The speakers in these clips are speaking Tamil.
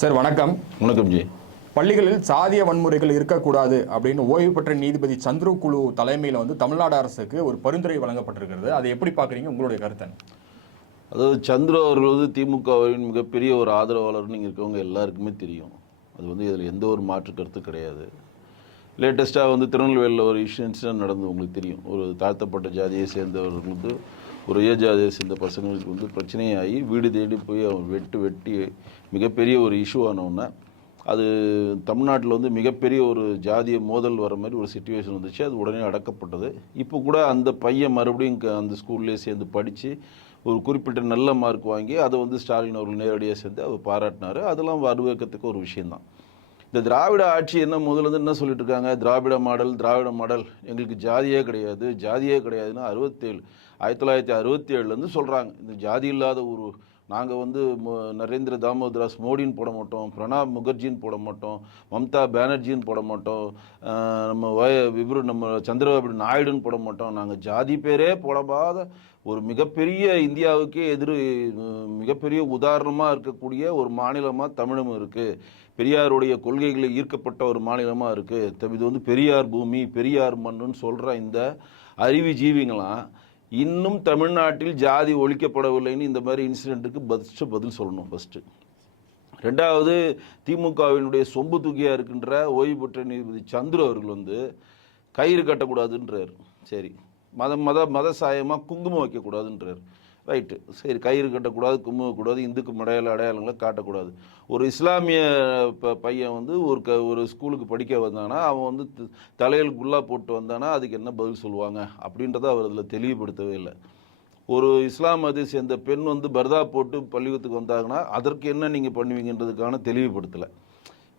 சார் வணக்கம். வணக்கம் ஜி. பள்ளிகளில் சாதிய வன்முறைகள் இருக்கக்கூடாது அப்படின்னு ஓய்வு பெற்ற நீதிபதி சந்துரு குழு தலைமையில் தமிழ்நாடு அரசுக்கு ஒரு பரிந்துரை வழங்கப்பட்டிருக்கிறது. அதை எப்படி பார்க்குறீங்க? உங்களுடைய கருத்து? அதாவது சந்துரு அவர்கள் திமுகவின் மிகப்பெரிய ஒரு ஆதரவாளர்னு இங்கே இருக்கவங்க எல்லாருக்குமே தெரியும். அது இதில் எந்த ஒரு மாற்று கருத்து கிடையாது. லேட்டஸ்ட்டாக திருநெல்வேலியில் ஒரு இன்சிடென்ட் நடந்து உங்களுக்கு தெரியும். ஒரு தாழ்த்தப்பட்ட ஜாதியை சேர்ந்தவர்களுக்கு ஒரு ஜாதியை சேர்ந்த பசங்களுக்கு பிரச்சனையாகி வீடு தேடி போய் அவங்க வெட்டி மிகப்பெரிய ஒரு இஷ்யூ ஆனவுடனே அது தமிழ்நாட்டில் மிகப்பெரிய ஒரு ஜாதிய மோதல் வர மாதிரி ஒரு சிச்சுவேஷன் வந்துச்சு. அது உடனே அடக்கப்பட்டது. இப்போ கூட அந்த பையன் மறுபடியும் அந்த ஸ்கூல்லேயே சேர்ந்து படித்து ஒரு குறிப்பிட்ட நல்ல மார்க் வாங்கி அதை ஸ்டாலின் அவர்கள் நேரடியாக சேர்ந்து அவர் பாராட்டினார். அதெல்லாம் வரவேற்கத்தக்க ஒரு விஷயந்தான். இந்த திராவிட ஆட்சி முதல்ல என்ன சொல்லிட்டு இருக்காங்க? திராவிட மாடல் எங்களுக்கு ஜாதியே கிடையாதுன்னு 1967 சொல்கிறாங்க. இந்த ஜாதி இல்லாத ஒரு நாங்கள் நரேந்திர தாமோதராஸ் மோடின்னு போட மாட்டோம், பிரணாப் முகர்ஜின்னு போட மாட்டோம், மம்தா பானர்ஜின்னு போட மாட்டோம், நம்ம சந்திரபாபு நாயுடுன்னு போட மாட்டோம். நாங்கள் ஜாதி பேரே போடாத ஒரு மிகப்பெரிய இந்தியாவுக்கே மிகப்பெரிய உதாரணமாக இருக்கக்கூடிய ஒரு மாநிலமாக தமிழகம் இருக்குது. பெரியாருடைய கொள்கைகளை ஈர்க்கப்பட்ட ஒரு மாநிலமாக இருக்குது. இது பெரியார் பூமி, பெரியார் மண்ணுன்னு சொல்கிற இந்த அறிவு ஜீவிங்களாம் இன்னும் தமிழ்நாட்டில் ஜாதி ஒழிக்கப்படவில்லைன்னு இந்த மாதிரி இன்சிடெண்ட்டுக்கு பதில் சொல்லணும். ஃபஸ்ட்டு. ரெண்டாவது, திமுகவினுடைய சொம்பு தூக்கியாக இருக்கின்ற ஓய்வு பெற்ற நீதிபதி சந்துரு அவர்கள் கயிறு கட்டக்கூடாதுன்றார். சரி, மத சாயமாக குங்குமம் வைக்கக்கூடாதுன்றார். ரைட்டு, சரி, கயிறு கட்டக்கூடாது, குங்குமக்கூடாது, இந்துக்கு அடையாளங்களை காட்டக்கூடாது. ஒரு இஸ்லாமிய பையன் ஒரு ஸ்கூலுக்கு படிக்க வந்தானா அவன் தலையில் குல்லா போட்டு வந்தானா அதுக்கு என்ன பதில் சொல்லுவாங்க அப்படின்றத அவர் அதில் தெளிவுபடுத்தவே இல்லை. ஒரு இஸ்லாம் மதத்தை சேர்ந்த பெண் பர்தா போட்டு பள்ளிக்கூடத்துக்கு வந்தாங்கன்னா அதற்கு என்ன நீங்கள் பண்ணுவீங்கன்றதுக்கான தெளிவுபடுத்தலை.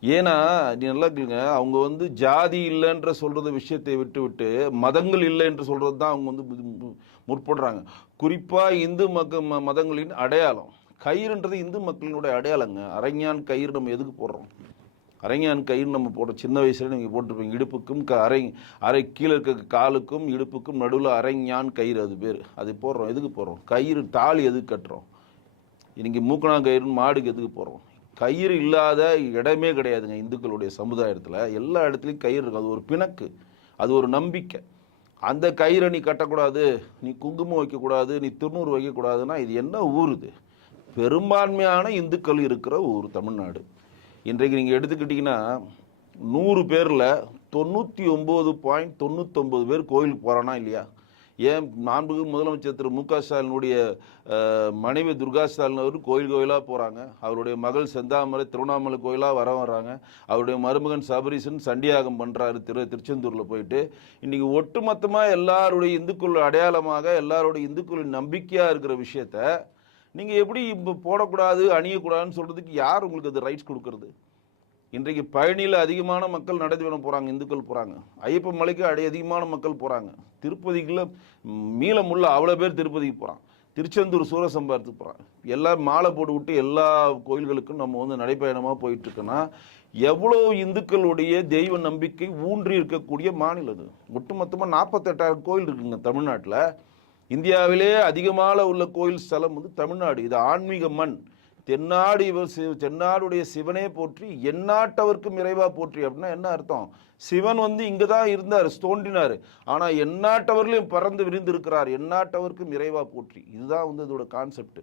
ஏன்னா நீ நல்லா கேளுங்க, அவங்க ஜாதி இல்லைன்ற சொல்கிறத விஷயத்தை விட்டு மதங்கள் இல்லை என்று சொல்கிறது தான் அவங்க முற்படுறாங்க. குறிப்பாக இந்து மதங்களின் அடையாளம் கயிறுன்றது இந்து மக்களினுடைய அடையாளங்க. அரைஞான் கயிறு நம்ம எதுக்கு போடுறோம்? அரைஞான் கயிறு நம்ம போடுற சின்ன வயசுல நீங்கள் போட்டிருப்பீங்க. இடுப்புக்கும் அரை கீழே இருக்க காலுக்கும் இடுப்புக்கும் நடுவில் அரைஞான் கயிறு, அது பேர். அது போடுறோம். எதுக்கு போடுறோம்? கயிறு தாலி எதுக்கு கட்டுறோம்? இன்னைக்கு மூக்கணா கயிறுன்னு மாடுக்கு எதுக்கு போடுறோம்? கயிறு இல்லாத இடமே கிடையாதுங்க இந்துக்களுடைய சமுதாயத்தில். எல்லா இடத்துலையும் கயிறு இருக்குது. அது ஒரு பிணக்கு, அது ஒரு நம்பிக்கை. அந்த கயிறை நீ கட்டக்கூடாது, நீ குங்குமம் வைக்கக்கூடாது, நீ திருநூறு வைக்கக்கூடாதுன்னா இது என்ன ஊர்? இது பெரும்பான்மையான இந்துக்கள் இருக்கிற ஊர் தமிழ்நாடு. இன்றைக்கு நீங்கள் எடுத்துக்கிட்டிங்கன்னா 100 பேரில் 99.99 பேர் கோயிலுக்கு போகிறானா இல்லையா? ஏன் மாண்புமிகு முதலமைச்சர் திரு மு.க. ஸ்டாலினுடைய மனைவி துர்கா ஸ்டாலின் அவர் கோயிலாக போகிறாங்க. அவருடைய மகள் செந்தாமரை திருவண்ணாமலை கோயிலாக வர்றாங்க. அவருடைய மருமகன் சபரீசன் சண்டியாகம் பண்ணுறாரு திருச்செந்தூரில் போயிட்டு. இன்றைக்கி ஒட்டுமொத்தமாக எல்லாருடைய இந்துக்கள் அடையாளமாக எல்லாருடைய இந்துக்களின் நம்பிக்கையாக இருக்கிற விஷயத்த நீங்கள் எப்படி இப்போ போடக்கூடாது, அணியக்கூடாதுன்னு சொல்கிறதுக்கு யார் உங்களுக்கு அது ரைட்ஸ் கொடுக்கறது? இன்றைக்கு பழனியில் அதிகமான மக்கள் நடைபெற போகிறாங்க, இந்துக்கள் போகிறாங்க. ஐயப்ப மலைக்கு அதிகமான மக்கள் போகிறாங்க. திருப்பதிக்குள்ள மீளமுள்ள அவ்வளோ பேர் திருப்பதிக்கு போகிறான். திருச்செந்தூர் சூரசம்பாரத்துக்கு போகிறாங்க. எல்லாம் மாலை போட்டு விட்டு எல்லா கோயில்களுக்கும் நம்ம நடைப்பயணமாக போயிட்டுருக்கோன்னா எவ்வளோ இந்துக்களுடைய தெய்வ நம்பிக்கை ஊன்றி இருக்கக்கூடிய மாநிலம் அது. ஒட்டுமொத்தமாக 48,000 கோயில் இருக்குங்க தமிழ்நாட்டில். இந்தியாவிலே அதிகமாக உள்ள கோயில் ஸ்தலம் தமிழ்நாடு. இது ஆன்மீக மண். தென்னாடுடைய சிவனே போற்றி எந்நாட்டவர்க்கும் இறைவா போற்றி அப்படின்னா என்ன அர்த்தம்? சிவன் இங்கே தான் இருந்தார், தோன்றினார். ஆனால் எந்நாட்டவர்களையும் பறந்து விரிந்திருக்கிறார். எந்நாட்டவர்க்கும் இறைவா போற்றி. இதுதான் இதோட கான்செப்ட்.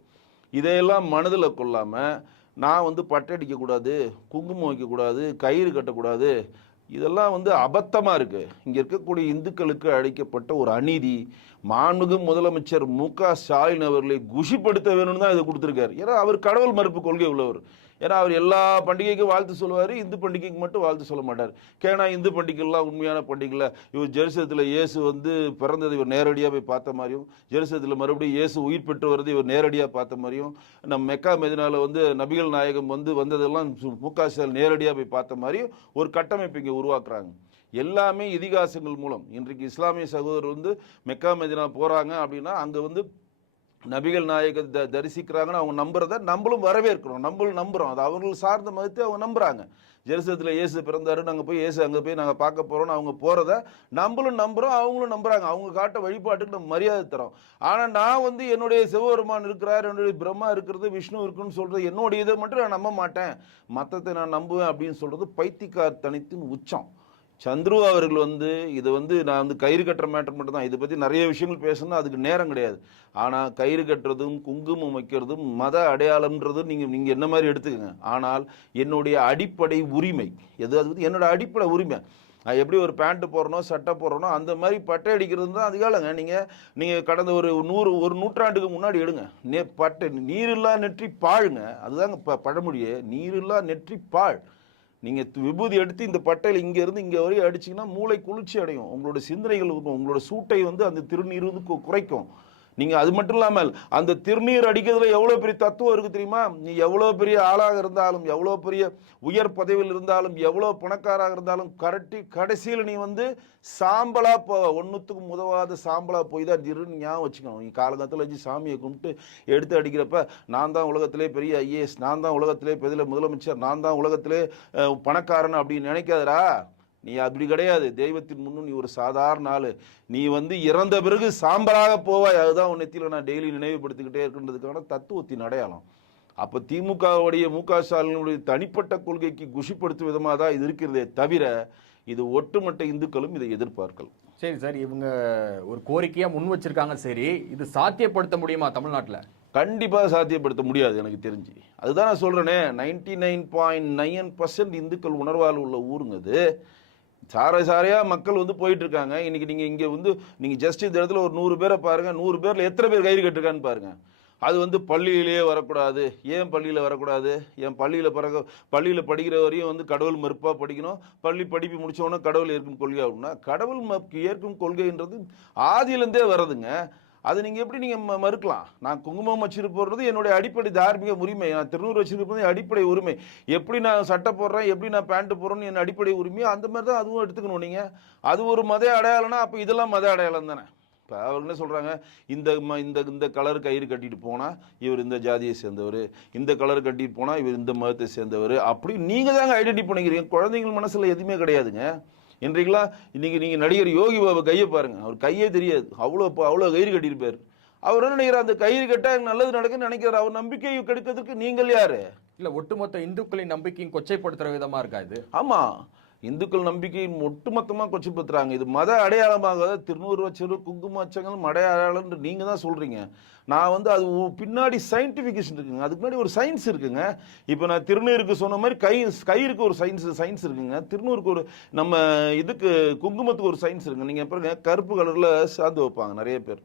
இதையெல்லாம் மனதில் கொள்ளாமல் நான் பட்டடிக்கக்கூடாது, குங்குமம் வைக்கக்கூடாது, கயிறு கட்டக்கூடாது, இதெல்லாம் அபத்தமாக இருக்குது. இங்கே இருக்கக்கூடிய இந்துக்களுக்கு அளிக்கப்பட்ட ஒரு அநீதி. மாண்புமிகு முதலமைச்சர் மு.க. ஸ்டாலின் அவர்களை குஷிப்படுத்த வேணும்னு தான் இதை கொடுத்துருக்காரு. ஏன்னா அவர் கடவுள் மறுப்பு கொள்கை உள்ளவர். ஏன்னா அவர் எல்லா பண்டிகைக்கும் வாழ்த்து சொல்லுவார், இந்து பண்டிகைக்கு மட்டும் வாழ்த்து சொல்ல மாட்டார். ஏன்னா இந்து பண்டிகைலாம் உண்மையான பண்டிகையில் இவர் ஜெருசலத்தில் இயேசு பிறந்தது இவர் நேரடியாக போய் பார்த்த மாதிரியும், ஜெருசலத்தில் மறுபடியும் இயேசு உயிர் பெற்று வருது இவர் நேரடியாக பார்த்த மாதிரியும், நம்ம மெக்கா மெதினாவில் நபிகள் நாயகம் வந்ததெல்லாம் மு.க. ஸ்டாலின் நேரடியாக போய் பார்த்த மாதிரியும் ஒரு கட்டமைப்பு இங்கே உருவாக்குறாங்க. எல்லாமே இதிகாசங்கள் மூலம். இன்றைக்கு இஸ்லாமிய சகோதரர் மெக்கா மெதினா போகிறாங்க அப்படின்னா அங்கே நபிகள் நாயகத்தை தரிசிக்கிறாங்கன்னு அவங்க நம்புறத நம்மளும் வரவேற்கிறோம், நம்மளும் நம்புறோம். அது அவர்கள் சார்ந்த மதத்தை அவங்க நம்புறாங்க. ஜெருசலத்தில் இயேசு பிறந்தாரு, நாங்கள் போய் இயேசு அங்கே போய் நாங்கள் பார்க்க போறோம்னு அவங்க போறத நம்மளும் நம்புறோம், அவங்களும் நம்புறாங்க. அவங்க காட்ட வழிபாட்டுக்கு நம்ம மரியாதை தரோம். ஆனால் நான் வந்து என்னுடைய சிவபெருமான் இருக்கிறார், என்னுடைய பிரம்மா இருக்கிறது, விஷ்ணு இருக்குன்னு சொல்றது என்னுடைய இதை மட்டும் நான் நம்ப மாட்டேன், மற்றத்தை நான் நம்புவேன் அப்படின்னு சொல்றது பைத்தியக்கார தனித்தின் உச்சம். சந்துரு அவர்கள் வந்து இதை வந்து நான் வந்து கயிறு கட்டுற மேட்டர் மட்டும் தான், இதை பற்றி நிறைய விஷயங்கள் பேசணும், அதுக்கு நேரம் கிடையாது. ஆனால் கயிறு கட்டுறதும் குங்குமம் வைக்கிறதும் மத அடையாளம்ன்றது நீங்கள் என்ன மாதிரி எடுத்துக்கங்க. ஆனால் என்னுடைய அடிப்படை உரிமை எது, அது வந்து என்னோட அடிப்படை உரிமை. நான் எப்படி ஒரு பேண்ட்டு போடுறனோ சட்டை போடுறனோ அந்த மாதிரி பட்டை அடிக்கிறது தான் அதிகாலங்க. நீங்கள் கடந்த ஒரு நூற்றாண்டுக்கு முன்னாடி எடுங்க, பட்டை நீரில்லா நெற்றி பாழுங்க, அதுதாங்க பழமொழியே, நீரில்லா நெற்றி பாழ். நீங்கள் விபூதி எடுத்து இந்த பட்டையில் இங்கேருந்து இங்கே வரையும் அடிச்சிங்கன்னா மூளை குளிர்ச்சி அடையும், உங்களோட சிந்தனைகள் இருக்கும், உங்களோட சூட்டை வந்து அந்த திருநீர் வந்து குறைக்கும். நீங்கள் அது மட்டும் இல்லாமல் அந்த திருநீர் அடிக்கிறதுல எவ்வளோ பெரிய தத்துவம் இருக்குது தெரியுமா? நீ எவ்வளோ பெரிய ஆளாக இருந்தாலும், எவ்வளோ பெரிய உயர் பதவியில் இருந்தாலும், எவ்வளோ பணக்காராக இருந்தாலும் கடைசியில் நீ வந்து சாம்பலாக ஒன்றுத்துக்கும் உதவாத சாம்பலாக போய் தான் திருன்னு ஞாபகம் வச்சுக்கணும். நீ காலகாலத்தில் வச்சு சாமியை கும்பிட்டு எடுத்து அடிக்கிறப்ப நான் தான் உலகத்திலே பெரிய ஐஏஎஸ், நான் தான் உலகத்திலே பெரிய முதலமைச்சர், நான் தான் உலகத்திலே பணக்காரன் அப்படின்னு நினைக்காதரா. நீ அப்படி கிடையாது. தெய்வத்தின் முன்னும் நீ ஒரு சாதாரண ஆளு. நீ வந்து இறந்த பிறகு சாம்பலாக போவாய். அதுதான் உன்னத்தில நான் டெய்லி நினைவுபடுத்திக்கிட்டே இருக்கின்றதுக்கான தத்துவத்தின் அடையாளம். அப்போ திமுகவுடைய முக ஸ்டாலினுடைய தனிப்பட்ட கொள்கைக்கு குஷிப்படுத்தும் விதமாக தான் இது இருக்கிறதே தவிர இது ஒட்டுமொத்த இந்துக்களும் இதை எதிர்பார்க்கலாம். சரி சார், இவங்க ஒரு கோரிக்கையா முன் வச்சிருக்காங்க. சரி, இது சாத்தியப்படுத்த முடியுமா தமிழ்நாட்டில்? கண்டிப்பாக சாத்தியப்படுத்த முடியாது எனக்கு தெரிஞ்சு. அதுதான் நான் சொல்றேனே, 99.9% இந்துக்கள் உணர்வால் உள்ள ஊருங்க அது. சாரையாக மக்கள் வந்து போயிட்டு இருக்காங்க. இன்னைக்கு நீங்கள் இங்கே வந்து நீங்கள் ஜஸ்ட் இந்த இடத்துல ஒரு 100 பேரை பாருங்க, 100 பேரில் எத்தனை பேர் கயிறு கட்டிருக்கான்னு பாருங்க. அது வந்து பள்ளியிலேயே வரக்கூடாது. ஏன் பள்ளியில் வரக்கூடாது? என் பள்ளியில் படிக்கிற வரையும் வந்து கடவுள் மறுப்பாக படிக்கணும், பள்ளி படிப்பு முடிச்சோன்னா கடவுள் ஏற்கும் கொள்கை ஆகும்னா, கடவுள் ஏற்கும் கொள்கைன்றது ஆதியிலேருந்தே வருதுங்க. அது நீங்கள் எப்படி நீங்கள் மறுக்கலாம்? நான் குங்குமம் வச்சுட்டு போடுறது என்னுடைய அடிப்படை தார்மீக உரிமை, நான் திருநூறு வச்சுருப்பது அடிப்படை உரிமை. எப்படி நான் சட்டை போடுறேன், எப்படி நான் பேண்ட்டு போடுறேன்னு என் அடிப்படை உரிமையோ அந்த மாதிரி தான் அதுவும் எடுத்துக்கணும். நீங்கள் அது ஒரு மத அடையாளம்னா அப்போ இதெல்லாம் மத அடையாளம் தானே. இப்போ அவங்க என்ன சொல்கிறாங்க, இந்த கலர் கயிறு கட்டிட்டு போனால் இவர் இந்த ஜாதியை சேர்ந்தவர், இந்த கலர் கட்டிட்டு போனால் இவர் இந்த மதத்தை சேர்ந்தவர், அப்படி நீங்கள் தாங்க ஐடென்டிஃபை பண்ணிக்கிறீங்க. குழந்தைங்கள் மனசில் எதுவுமே கிடையாதுங்க. இன்றைக்கெல்லா இன்னைக்கு நீங்கள் நடிகர் யோகி பாபா கையை பாருங்க, அவர் கையே தெரியாது, அவ்வளோ கயிறு கட்டியிருப்பார். அவர் என்ன நினைக்கிறார், அந்த கயிறு கட்டால் நல்லது நடக்குன்னு நினைக்கிறார். அவர் நம்பிக்கையை கெடுக்கிறதுக்கு நீங்கள் யாரு? இல்லை, ஒட்டுமொத்த இந்துக்களின் நம்பிக்கையும் கொச்சைப்படுத்துகிற விதமாக இருக்கா இது? ஆமாம், இந்துக்கள் நம்பிக்கையை ஒட்டுமொத்தமாக கொச்சைப்படுத்துறாங்க. இது மத அடையாளமாக திருநூறு வச்சரு குங்கும வச்சங்கள் மத அடையாளம் நீங்கள் தான் சொல்கிறீங்க. நான் வந்து அது பின்னாடி சயின்டிஃபிகேஷன் இருக்குங்க, அதுக்கு முன்னாடி ஒரு சயின்ஸ் இருக்குங்க. இப்போ நான் திருநீருக்கு சொன்ன மாதிரி கயிறுக்கு ஒரு சயின்ஸ் இருக்குங்க, திருநூறுக்கு ஒரு நம்ம இதுக்கு குங்குமத்துக்கு ஒரு சயின்ஸ் இருக்குங்க. நீங்கள் பாருங்க, கருப்பு கலரில் சாந்து வைப்பாங்க நிறைய பேர்.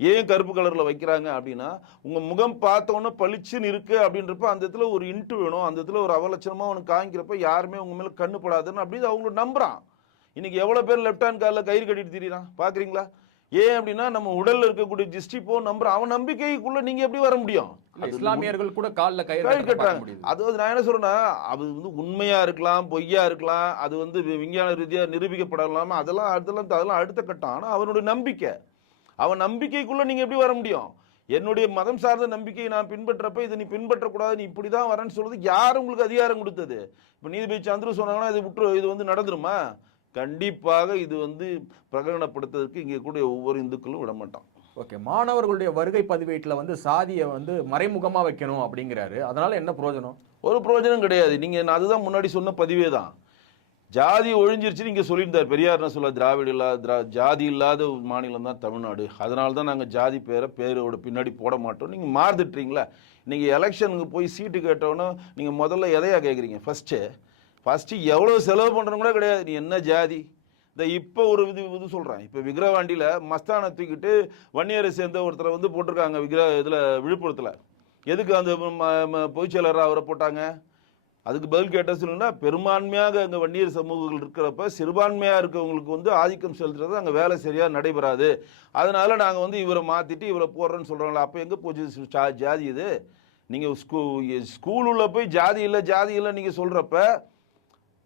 ஏன் கருப்பு கலரில் வைக்கிறாங்க அப்படின்னா, உங்கள் முகம் பார்த்தோன்னே பளிச்சுன்னு இருக்குது அப்படின்றப்ப அந்த இடத்துல ஒரு இன்ட்டு வேணும், அந்த இடத்துல ஒரு அவலட்சணமாக அவனுக்கு காமிக்கிறப்ப யாருமே உங்கள் மேலே கண்ணு படாதுன்னு அப்படின்னு அவங்கள நம்புறான். இன்னைக்கு எவ்வளோ பேர் லெஃப்ட் ஹேண்ட் காலில் கயிறு கட்டிட்டு திரியிறான் பார்க்குறீங்களா? ஏன் அப்படின்னா நம்ம உடலில் இருக்கக்கூடிய ஜிஸ்டி போ நம்புறான். அவன் நம்பிக்கைக்குள்ள நீங்கள் எப்படி வர முடியும்? இஸ்லாமியர்கள் கூட காலில் கயிறு கட்டுறாங்க. அது நான் என்ன சொல்றேன்னா, அது வந்து உண்மையா இருக்கலாம், பொய்யா இருக்கலாம், அது வந்து விஞ்ஞான ரீதியாக நிரூபிக்கப்படலாமா, அதெல்லாம் அடுத்த கட்டம். ஆனால் அவனுடைய நம்பிக்கை, அவன் நம்பிக்கைக்குள்ள நீங்க எப்படி வர முடியும்? என்னுடைய மதம் சார்ந்த நம்பிக்கையை நான் பின்பற்றப்ப இதை நீ பின்பற்றக்கூடாது, நீ இப்படிதான் வரேன்னு சொல்றது யார் உங்களுக்கு அதிகாரம் கொடுத்தது? இப்போ நீதிபதி சந்துரு சொன்னாங்கன்னா இது வந்து நடந்துருமா? கண்டிப்பாக இது வந்து பிரகடனப்படுத்துறதுக்கு இங்கே கூட ஒவ்வொரு இந்துக்களும் விட மாட்டான். ஓகே, மாணவர்களுடைய வருகை பதிவேட்டில் வந்து சாதியை வந்து மறைமுகமாக வைக்கணும் அப்படிங்கிறாரு. அதனால என்ன பிரயோஜனம்? ஒரு பிரயோஜனம் கிடையாது. நீங்கள் அதுதான் முன்னாடி சொன்ன பதிவே தான். ஜாதி ஒழிஞ்சிருச்சு நீங்கள் சொல்லியிருந்தார் பெரியார். என்ன சொல்ல, ஜாதி இல்லாத மாநிலம் தான் தமிழ்நாடு, அதனால தான் நாங்கள் ஜாதி பேரோட பின்னாடி போட மாட்டோம். நீங்கள் மாறுதுட்டுறீங்களா? நீங்கள் எலெக்ஷனுக்கு போய் சீட்டு கேட்டோன்னா நீங்கள் முதல்ல எதையா கேட்குறீங்க? ஃபஸ்ட்டு எவ்வளோ செலவு பண்ணுறோம் கூட கிடையாது, நீ என்ன ஜாதி? இப்போ ஒரு இது சொல்கிறேன். இப்போ விக்கிரவாண்டியில் மஸ்தானை தூக்கிட்டு வன்னியரை சேர்ந்த ஒருத்தரை வந்து போட்டிருக்காங்க இதில் விழுப்புரத்தில். எதுக்கு அந்த பொதுச்செயலராக அவரை போட்டாங்க? அதுக்கு பதில் கேட்ட சொல்லுங்கன்னா, பெரும்பான்மையாக அங்கே வன்னியர் சமூகங்கள் இருக்கிறப்ப சிறுபான்மையாக இருக்கவங்களுக்கு வந்து ஆதிக்கம் செலுத்துறது அங்கே வேலை சரியாக நடைபெறாது, அதனால நாங்கள் வந்து இவரை மாற்றிட்டு இவரை போடுறோன்னு சொல்கிறாங்களா? அப்போ எங்கே போச்சு ஜாதி? இது நீங்கள் ஸ்கூலுள்ள போய் ஜாதி இல்லை நீங்கள் சொல்கிறப்ப,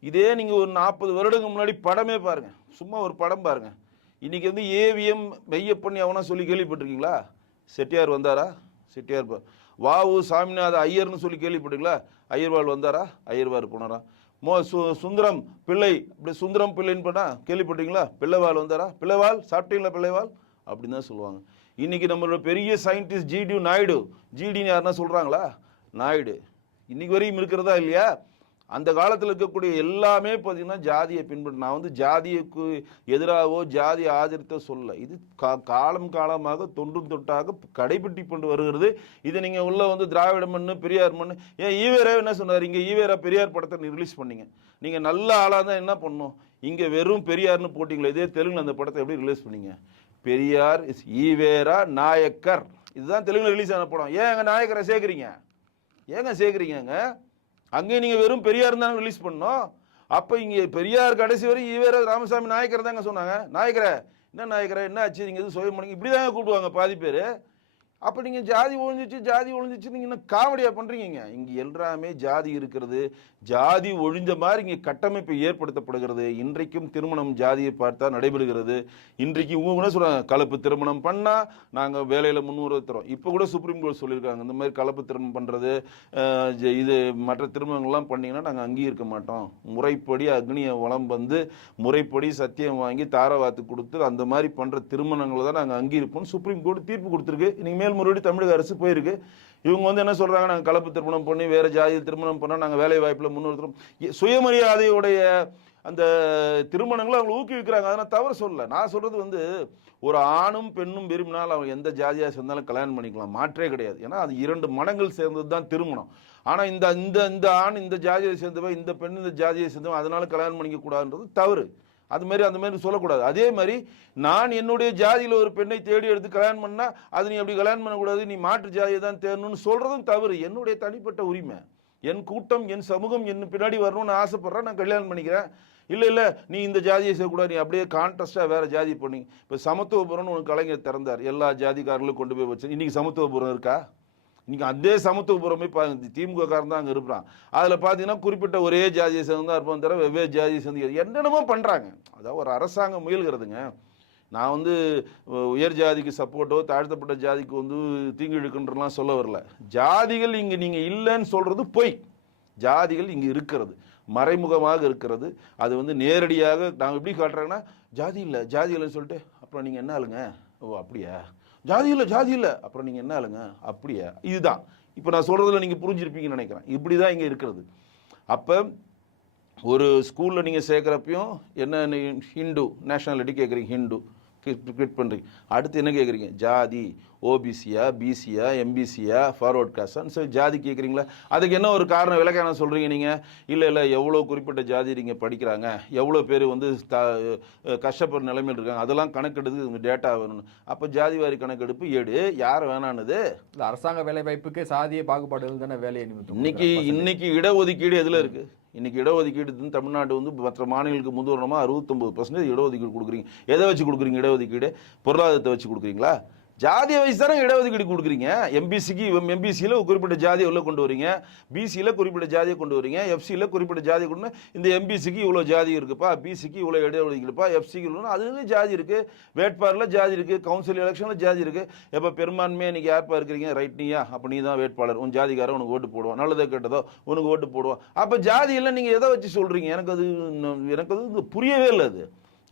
இதே நீங்கள் ஒரு 40 வருடங்களுக்கு முன்னாடி படமே பாருங்கள், சும்மா ஒரு படம் பாருங்கள். இன்றைக்கி வந்து ஏவிஎம் மெய்யப்பண்ணி அவனா சொல்லி கேள்விப்பட்டிருக்கீங்களா? செட்டியார் வந்தாரா? செட்டியார் வாவு சாமிநாத ஐயர்னு சொல்லி கேள்விப்பட்டீங்களா? ஐயர்வாள் வந்தாரா? ஐயர்வாள் போனாரா? சுந்தரம் பிள்ளை, இப்படி சுந்தரம் பிள்ளைன்னு பண்ணா கேள்விப்பட்டீங்களா? பிள்ளைவாள் வந்தாரா? பிள்ளைவாள் சாப்பிட்டீங்களா? பிள்ளைவாள் அப்படின்னு தான் சொல்லுவாங்க. இன்னைக்கு நம்மளோட பெரிய சயின்டிஸ்ட் ஜிடி நாயுடு, ஜிடின்னு யாருன்னா சொல்றாங்களா? நாயுடு இன்னைக்கு வரையும் இருக்கிறதா இல்லையா? அந்த காலத்தில் இருக்கக்கூடிய எல்லாமே பார்த்தீங்கன்னா ஜாதியை பின்பற்ற. நான் வந்து ஜாதிக்கு எதிராகவோ ஜாதி ஆதரித்தோ சொல்ல. இது காலம் காலமாக தொன்று தொட்டாக கடைபிடி கொண்டு வருகிறது. இதை நீங்கள் உள்ள வந்து திராவிட மண்ணு பெரியார் மண்ணு, ஏன் ஈவேரா என்ன சொன்னார்? இங்கே ஈவேரா பெரியார் படத்தை ரிலீஸ் பண்ணீங்க. நீங்கள் நல்ல ஆளாக தான் என்ன பண்ணணும்? இங்கே வெறும் பெரியார்னு போட்டிங்களே, இதே தெலுங்குல அந்த படத்தை எப்படி ரிலீஸ் பண்ணீங்க? பெரியார் இஸ் ஈவேரா நாயக்கர், இதுதான் தெலுங்குல ரிலீஸ் ஆன படம். ஏன் அங்கே நாயக்கரை சேர்க்குறீங்க? ஏங்க சேர்க்குறீங்க? அங்கேயும் நீங்கள் வெறும் பெரியார் தான் ரிலீஸ் பண்ணோம். அப்போ இங்கே பெரியார் கடைசி வரை ஈவேரா ராமசாமி நாயக்கர் தாங்க சொன்னாங்க. நாயக்கரை என்ன நாயக்கரை என்ன ஆச்சு, நீங்கள் எதுவும் சொல்ல மாட்டீங்க, இப்படி தாங்க கூப்பிடுவாங்க பாதி பேர். அப்போ நீங்கள் ஜாதி ஒழிஞ்சிச்சு நீங்கள் இன்னும் காமெடியாக பண்ணுறீங்க. இங்கே எல்லாமே ஜாதி இருக்கிறது, ஜாதி ஒழிஞ்ச மாதிரி இங்கே கட்டமைப்பு ஏற்படுத்தப்படுகிறது. இன்றைக்கும் திருமணம் ஜாதியை பார்த்தா நடைபெறுகிறது. இன்றைக்கு இவங்க கூட சொல்கிறாங்க, கலப்பு திருமணம் பண்ணால் நாங்கள் வேலையில் முன்னுரிமை தரோம். இப்போ கூட சுப்ரீம் கோர்ட் சொல்லியிருக்காங்க, இந்த மாதிரி கலப்பு திருமணம் பண்ணுறது, இது மற்ற திருமணங்கள்லாம் பண்ணிங்கன்னா நாங்கள் அங்கீகரிக்க மாட்டோம். முறைப்படி அக்னியை வளம் வந்து முறைப்படி சத்தியம் வாங்கி தாரவாத்து கொடுத்து அந்த மாதிரி பண்ணுற திருமணங்களை தான் நாங்கள் அங்கீகரிப்போம் சுப்ரீம் கோர்ட் தீர்ப்பு கொடுத்துருக்கு. இன்றைக்கி மேல்முறையீடு தமிழக அரசு போயிருக்கு. இவங்க வந்து என்ன சொல்றாங்க, நாங்கள் கலப்பு திருமணம் பண்ணி வேற ஜாதி திருமணம் பண்ணால் நாங்கள் வேலை வாய்ப்பில் முன்னிறுத்துறோம். சுயமரியாதையுடைய அந்த திருமணங்களை அவங்க ஊக்குவிக்கிறாங்க. அதனால் தவறு சொல்லல. நான் சொல்றது வந்து ஒரு ஆணும் பெண்ணும் விரும்பினால் அவங்க எந்த ஜாதியாக சேர்ந்தாலும் கல்யாணம் பண்ணிக்கலாம், மாற்றே கிடையாது. ஏன்னா அது இரண்டு மனங்கள் சேர்ந்தது தான் திருமணம். ஆனால் இந்த இந்த இந்த ஆண் இந்த ஜாதியை சேர்ந்தவன், இந்த பெண் இந்த ஜாதியை சேர்ந்தவன், அதனால கல்யாணம் பண்ணிக்க கூடாதுன்றது தவறு. அது மாதிரி சொல்லக்கூடாது. அதே மாதிரி நான் என்னுடைய ஜாதியில் ஒரு பெண்ணை தேடி எடுத்து கல்யாணம் பண்ணா அது நீ அப்படி கல்யாணம் பண்ணக்கூடாது, நீ மாற்று ஜாதியை தான் தேடணும்னு சொல்றதும் தவறு. என்னுடைய தனிப்பட்ட உரிமை, என் கூட்டம் என் சமூகம் என் பின்னாடி வரணும்னு ஆசைப்படுறேன், நான் கல்யாணம் பண்ணிக்கிறேன். இல்லை நீ இந்த ஜாதியை செய்யக்கூடாது, நீ அப்படியே கான்ட்ராஸ்டாக வேற ஜாதி பண்ணி. இப்போ சமத்துவபுரம்னு ஒரு கலைஞர் திறந்தார், எல்லா ஜாதிக்காரர்களும் கொண்டு போய் வச்சு. இன்னைக்கு சமத்துவபுரம் இருக்கா? இன்னைக்கு அதே சமத்துவபுரமே திமுக காரன் தான் அங்கே இருப்பான். அதில் பார்த்தீங்கன்னா குறிப்பிட்ட ஒரே ஜாதியை சேர்ந்து தான் இருப்பான், தவிர வெவ்வேறு ஜாதியை சேர்ந்து என்னென்னமோ பண்ணுறாங்க. அதாவது ஒரு அரசாங்கம் முயல்கிறதுங்க. நான் வந்து உயர் ஜாதிக்கு சப்போர்ட்டோ தாழ்த்தப்பட்ட ஜாதிக்கு வந்து தீங்கு இழுக்குன்றலாம் சொல்ல வரல. ஜாதிகள் இங்கே நீங்கள் இல்லைன்னு சொல்கிறது பொய். ஜாதிகள் இங்கே இருக்கிறது, மறைமுகமாக இருக்கிறது. அது வந்து நேரடியாக நாங்கள் எப்படி காட்டுறாங்கன்னா ஜாதி இல்லைன்னு சொல்லிட்டு அப்புறம் நீங்கள் என்ன ஆளுங்க, ஓ அப்படியா, ஜாதி இல்லை அப்புறம் நீங்கள் என்ன ஆளுங்க, அப்படியா. இதுதான் இப்போ நான் சொல்கிறதுல நீங்கள் புரிஞ்சிருப்பீங்கன்னு நினைக்கிறேன். இப்படி தான் இங்கே இருக்கிறது. அப்போ ஒரு ஸ்கூலில் நீங்கள் சேர்க்குறப்பையும் என்ன ஹிந்து நேஷனாலிட்டி கேட்குறீங்க, ஹிந்து கிளிக் பண்ணுறீங்க. அடுத்து என்ன கேட்குறீங்க, ஜாதி, ஓபிசியா பிசியா எம்பிசியா ஃபார்வர்ட் காஸ்டான்னு சொல்லி ஜாதி கேட்குறீங்களா? அதுக்கு என்ன ஒரு காரணம் விளக்கம் சொல்கிறீங்க நீங்கள்? இல்லை எவ்வளோ குறிப்பிட்ட ஜாதி நீங்கள் படிக்கிறாங்க, எவ்வளோ பேர் வந்து கஷ்டப்படுற நிலைமையில் இருக்காங்க, அதெல்லாம் கணக்கெடுத்து டேட்டா வேணும்னு. அப்போ ஜாதிவாரி கணக்கெடுப்பு எடு, யார் வேணானுது? இல்லை அரசாங்க வேலை வாய்ப்புக்கு சாதிய பாகுபாடு தானே வேலையை நிமித்தம். இன்னைக்கு இடஒதுக்கீடு எதில் இருக்குது? இன்னைக்கு இடஒதுக்கீடு தமிழ்நாடு வந்து மற்ற மாநிலங்களுக்கு முன்னுதாரணமாக 69% இடஒதுக்கீடு கொடுக்குறீங்க. எதை வச்சு கொடுக்குறீங்க இடஒதுக்கீடு? பொருளாதாரத்தை வச்சு கொடுக்குறீங்களா? ஜாதியை வச்சு தானே இடஒதுக்கீடு கொடுக்குறீங்க. எம்பிசியில் குறிப்பிட்ட ஜாதியை உள்ள கொண்டு வரீங்க, பிசியில் குறிப்பிட்ட ஜாதியை கொண்டு வரீங்க, எஃப்சியில் குறிப்பிட்ட ஜாதியை கொண்டு. இந்த எம்பிசிக்கு இவ்வளோ ஜாதி இருக்குப்பா, பிசிக்கு இவ்வளோ இடஒதுக்கீடுப்பா, எஃப்சிக்கு இவ்வளோ, அதுலேயே ஜாதி இருக்குது, வேட்பாளரில் ஜாதி இருக்குது, கவுன்சில் எலெக்ஷனில் ஜாதி இருக்குது. எப்போ பெரும்பான்மையாக இன்றைக்கி யார்ப்பா இருக்கிறீங்க, ரைட் நீயா, அப்போ நீ தான் வேட்பாளர், உன் ஜாதிக்காரன் உனக்கு ஓட்டு போடுவான், நல்லதோ கெட்டதோ உனக்கு ஓட்டு போடுவான். அப்போ ஜாதியெல்லாம் நீங்கள் எதை வச்சு சொல்கிறீங்க? எனக்கு அது புரியவே இல்லை. அது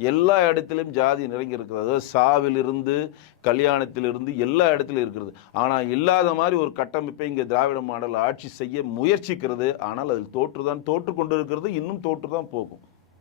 எல்லா இடத்திலும் ஜாதி நிறைஞ்சி இருக்கிறது. சாவிலிருந்து கல்யாணத்திலிருந்து எல்லா இடத்திலும் இருக்கிறது. ஆனால் இல்லாத மாதிரி ஒரு கட்டமைப்பை இங்கே திராவிட மாடல் ஆட்சி செய்ய முயற்சிக்கிறது. ஆனால் அதில் தோற்று கொண்டு இருக்கிறது, இன்னும் தோற்று தான் போகும்.